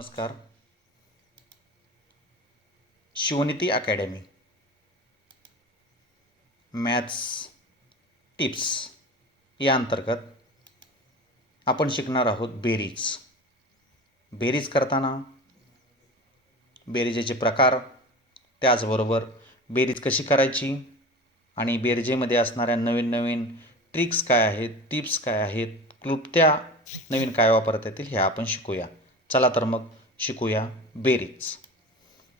नमस्कार. शिवनीती academy. Maths tips या अंतर्गत आपण शिकणार आहोत बेरीज. बेरीज करताना बेरीजेचे प्रकार त्याचबरोबर बेरीज कशी करायची आणि बेरीजेमध्ये असणाऱ्या नवीन नवीन ट्रिक्स काय आहेत टिप्स काय आहेत क्लुप्त्या नवीन काय वापरता येतील हे आपण शिकूया. चला तर मग शिकूया बेरीज.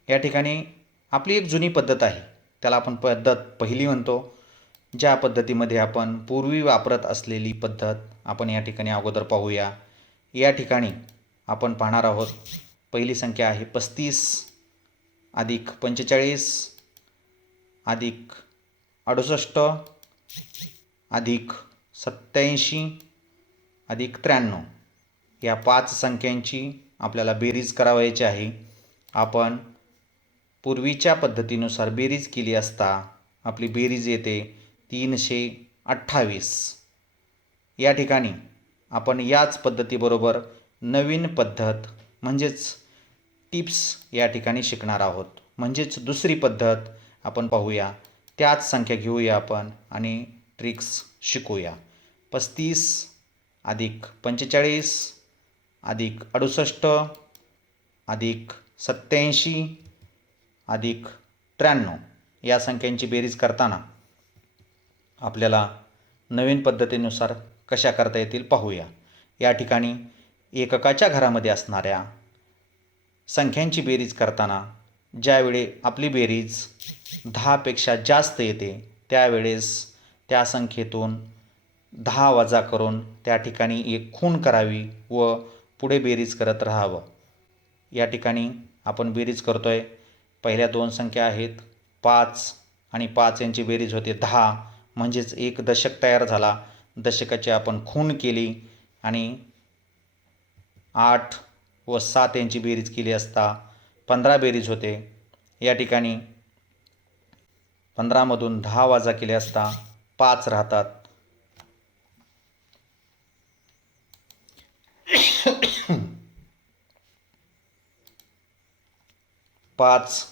या ठिकाणी आपली एक जुनी पद्धत आहे. त्याला आपण पद्धत पहिली म्हणतो. ज्या पद्धतीमध्ये आपण पूर्वी वापरत असलेली पद्धत आपण या ठिकाणी अगोदर पाहूया. या ठिकाणी आपण पाहणार आहोत. पहिली संख्या आहे पस्तीस अधिक पंचेचाळीस अधिक अडुसष्ट अधिक सत्याऐंशी अधिक त्र्याण्णव. या पाच संख्यांची आपल्याला बेरीज करावायची आहे. आपण पूर्वीच्या पद्धतीनुसार बेरीज केली असता आपली बेरीज येते तीनशे अठ्ठावीस. या ठिकाणी आपण याच पद्धतीबरोबर नवीन पद्धत म्हणजेच टिप्स या ठिकाणी शिकणार आहोत. म्हणजेच दुसरी पद्धत आपण पाहूया. त्याच संख्या घेऊया आपण आणि ट्रिक्स शिकूया. पस्तीस अधिक पंचेचाळीस अधिक अडुसष्ट अधिक सत्याऐंशी अधिक त्र्याण्णव या संख्यांची बेरीज करताना आपल्याला नवीन पद्धतीनुसार कशा करता येतील पाहूया. या ठिकाणी एककाच्या घरामध्ये असणाऱ्या संख्यांची बेरीज करताना ज्यावेळी आपली बेरीज दहापेक्षा जास्त येते त्यावेळेस त्या संख्येतून दहा वजा करून त्या ठिकाणी एक खूण करावी व पुढे बेरीज करत राहावं. या ठिकाणी आपण बेरीज करतो आहे पहिल्या दोन संख्या आहेत पाच आणि पाच यांची बेरीज होते दहा. म्हणजेच एक दशक तयार झाला. दशकाची आपण खूण केली आणि आठ व सात यांची बेरीज केली असता पंधरा बेरीज होते. या ठिकाणी पंधरामधून दहा वाजा केले असता पाच राहतात. पाच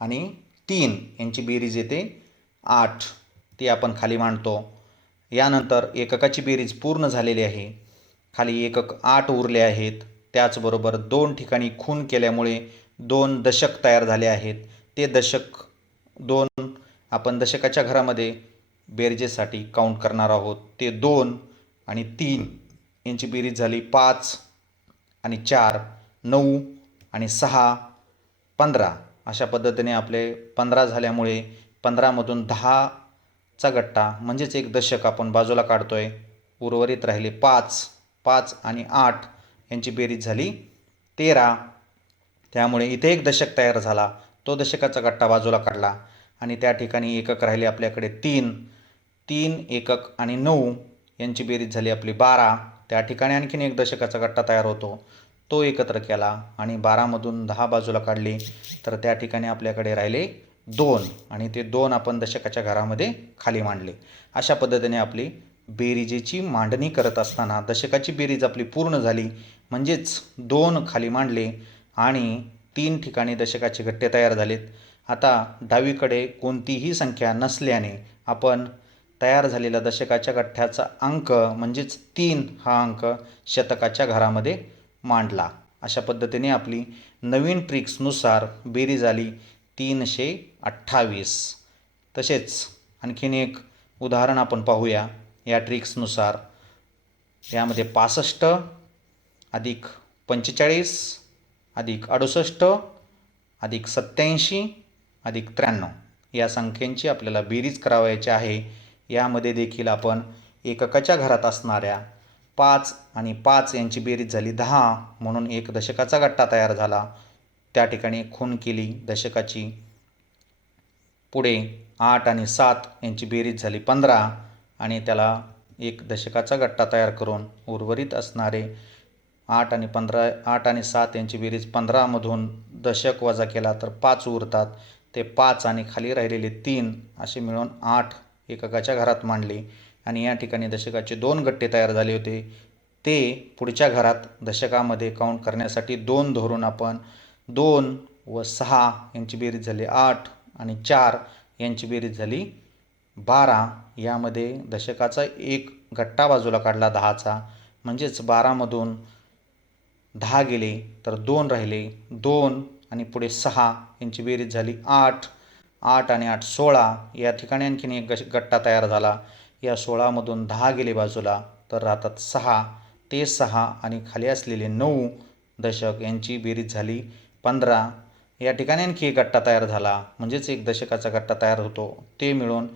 आणि तीन यांची बेरीज येते आठ. ती आपण खाली मांडतो. यानंतर एककाची बेरीज पूर्ण झालेली आहे. खाली एकक आठ उरले आहेत. त्याचबरोबर दोन ठिकाणी खून केल्यामुळे दोन दशक तयार झाले आहेत. ते दशक दोन आपण दशकाच्या घरामध्ये बेरजेसाठी काउंट करणार आहोत. ते दोन आणि तीन यांची बेरीज झाली पाच आणि चार. नऊ आणि सहा पंधरा. अशा पद्धतीने आपले पंधरा झाल्यामुळे पंधरामधून दहाचा गट्टा म्हणजेच एक दशक आपण बाजूला काढतो आहे उर्वरित राहिले पाच पाच आणि आठ यांची बेरीज झाली तेरा. त्यामुळे इथे एक दशक तयार झाला. तो दशकाचा गट्टा बाजूला काढला आणि त्या ठिकाणी एकक राहिले आपल्याकडे तीन. तीन एकक आणि नऊ यांची बेरीज झाली आपली बारा. त्या ठिकाणी आणखीन एक दशकाचा गट्टा तयार होतो. तो एकत्र केला आणि बारामधून दहा बाजूला काढले तर त्या ठिकाणी आपल्याकडे राहिले दोन आणि ते दोन आपण दशकाच्या घरामध्ये खाली मांडले. अशा पद्धतीने आपली बेरीजेची मांडणी करत असताना दशकाची बेरीज आपली पूर्ण झाली. म्हणजेच दोन खाली मांडले आणि तीन ठिकाणी दशकाचे गट्टे तयार झालेत. आता डावीकडे कोणतीही संख्या नसल्याने आपण तयार झालेल्या दशकाच्या गठ्ठ्याचा अंक म्हणजेच तीन हा अंक शतकाच्या घरामध्ये मांडला. अशा पद्धतीने आपली नवीन ट्रिक्सनुसार बेरीज आली तीनशे अठ्ठावीस. तसेच आणखीन एक उदाहरण आपण पाहूया या ट्रिक्सनुसार. यामध्ये पासष्ट अधिक पंचेचाळीस अधिक अडुसष्ट अधिक सत्याऐंशी अधिक त्र्याण्णव. या संख्यांची आपल्याला बेरीज करावायची आहे. यामध्ये देखील आपण एककाच्या घरात असणाऱ्या पाच आणि पाच यांची बेरीज झाली दहा म्हणून एक दशकाचा गट्टा तयार झाला. त्या ठिकाणी खून केली दशकाची पुढे आठ आणि सात यांची बेरीज झाली पंधरा आणि त्याला एक दशकाचा गट्टा तयार करून उर्वरित असणारे आठ आणि पंधरा आठ आणि सात यांची बेरीज पंधरामधून दशक वजा केला तर पाच उरतात. ते पाच आणि खाली राहिलेले तीन असे मिळून आठ एककाच्या घरात मांडले. आणि या ठिकाणी दशकाचे दोन गट्टे तयार झाले होते. ते पुढच्या घरात दशकामध्ये काउंट करण्यासाठी दोन धरून आपण दोन व सहा यांची बेरीज झाली आठ आणि चार यांची बेरीज झाली बारा. यामध्ये दशकाचा एक गट्टा बाजूला काढला दहाचा. म्हणजेच बारामधून दहा गेले तर दोन राहिले दोन आणि पुढे सहा यांची बेरीज झाली आठ. आठ आणि आठ सोळा. या ठिकाणी आणखीन एक गश गट्टा तयार झाला. या सोळामधून दहा गेले बाजूला तर राहतात सहा. ते सहा आणि खाली असलेले नऊ दशक यांची बेरीज झाली. पंधरा. या ठिकाणी आणखी एक गट्टा तयार झाला. म्हणजेच एक दशकाचा गट्टा तयार होतो. ते मिळून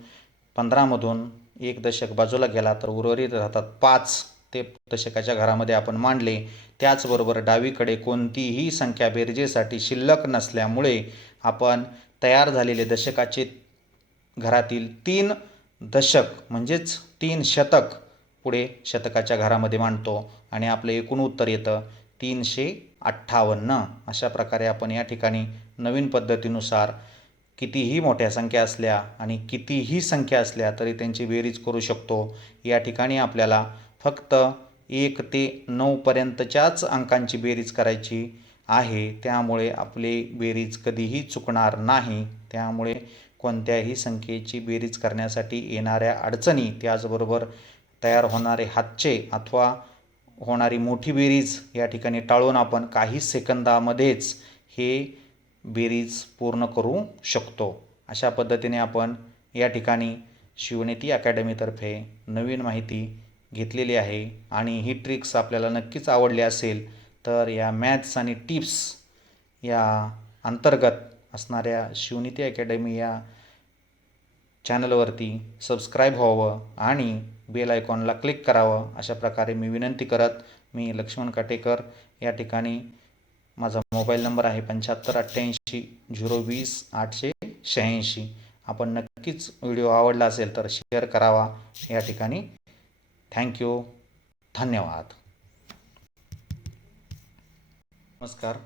पंधरामधून एक दशक बाजूला गेला तर उर्वरित राहतात पाच. ते दशकाच्या घरामध्ये आपण मांडले. त्याचबरोबर डावीकडे कोणतीही संख्या बेरजेसाठी शिल्लक नसल्यामुळे आपण तयार झालेले दशकाचे घरातील तीन दशक म्हणजेच तीन शतक पुढे शतकाच्या घरामध्ये मांडतो आणि आपलं एकूण उत्तर येतं तीनशे अठ्ठावन्न. अशा प्रकारे आपण या ठिकाणी नवीन पद्धतीनुसार कितीही मोठ्या संख्या असल्या आणि कितीही संख्या असल्या तरी त्यांची बेरीज करू शकतो. या ठिकाणी आपल्याला फक्त एक ते नऊपर्यंतच्याच अंकांची बेरीज करायची आहे. त्यामुळे आपली बेरीज कधीही चुकणार नाही. त्यामुळे कोणत्याही संख्येची बेरीज करण्यासाठी येणाऱ्या अडचणी त्याचबरोबर तयार होणारे हातचे अथवा होणारी मोठी बेरीज या ठिकाणी टाळून आपण काही सेकंदामध्येच हे बेरीज पूर्ण करू शकतो. अशा पद्धतीने आपण या ठिकाणी शिवनेती अकॅडमीतर्फे नवीन माहिती घेतलेली आहे आणि ही ट्रिक्स आपल्याला नक्कीच आवडली असेल तर या मॅथ्स आणि टिप्स या अंतर्गत असणाऱ्या शिवनीती अकॅडमी या चॅनलवरती सबस्क्राईब व्हावं आणि बेल आयकॉनला क्लिक करावं अशा प्रकारे मी विनंती करत मी लक्ष्मण काटेकर या ठिकाणी माझा मोबाईल नंबर आहे पंच्याहत्तर अठ्ठ्याऐंशी झिरो वीस आठशे शहाऐंशी. आपण नक्कीच व्हिडिओ आवडला असेल तर शेअर करावा या ठिकाणी. थँक्यू धन्यवाद. नमस्कार.